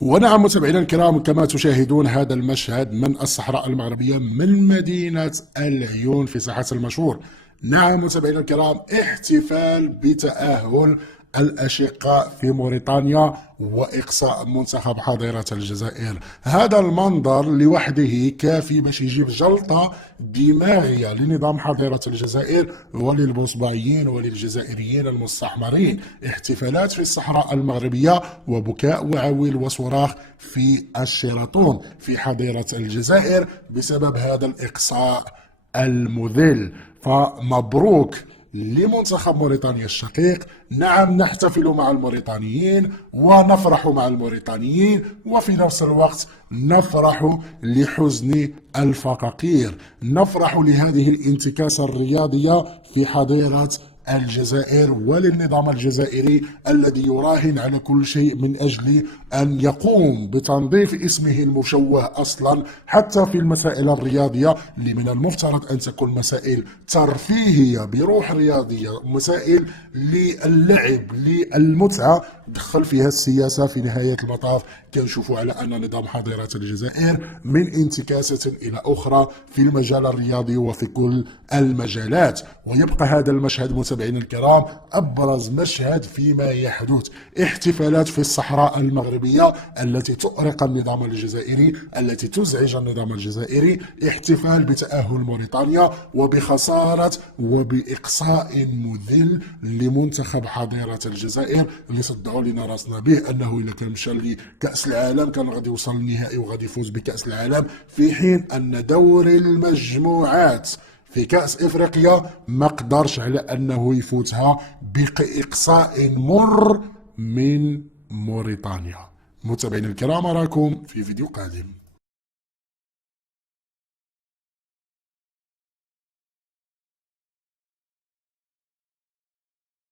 ونعم متابعينا الكرام، كما تشاهدون هذا المشهد من الصحراء المغربية من مدينة العيون في ساحة المشهور. نعم متابعينا الكرام، احتفال بتأهل الأشقاء في موريتانيا وإقصاء منتخب حضيرة الجزائر. هذا المنظر لوحده كافي باش يجيب جلطة دماغية لنظام حضيرة الجزائر وللبوصبايين وللجزائريين المستعمرين. احتفالات في الصحراء المغربية وبكاء وعويل وصراخ في الشيراتون في حضيرة الجزائر بسبب هذا الإقصاء المذل. فمبروك لمنتخب موريتانيا الشقيق. نعم، نحتفل مع الموريتانيين ونفرح مع الموريتانيين، وفي نفس الوقت نفرح لحزن الفقاقير، نفرح لهذه الانتكاسة الرياضية في حضيرة الجزائر وللنظام الجزائري الذي يراهن على كل شيء من أجل أن يقوم بتنظيف اسمه المشوه أصلا حتى في المسائل الرياضية، اللي من المفترض أن تكون مسائل ترفيهية بروح رياضية، مسائل للعب للمتعة. دخل فيها السياسة. في نهاية المطاف كنشوفوا على أن نظام حضيرة الجزائر من انتكاسة إلى أخرى في المجال الرياضي وفي كل المجالات. ويبقى هذا المشهد متابعينا الكرام أبرز مشهد فيما يحدث. احتفالات في الصحراء المغربية التي تؤرق النظام الجزائري، التي تزعج النظام الجزائري. احتفال بتأهل موريتانيا وبخسارة وبإقصاء مذل لمنتخب حضيرة الجزائر اللي صدعوا لنا راسنا به انه الا كان مشى لكأس العالم كان غادي يوصل للنهائي وغادي يفوز بكأس العالم، في حين ان دور المجموعات في كأس افريقيا ما قدرش على انه يفوتها بإقصاء مر من موريتانيا. متابعينا الكرام، اراكم في فيديو قادم.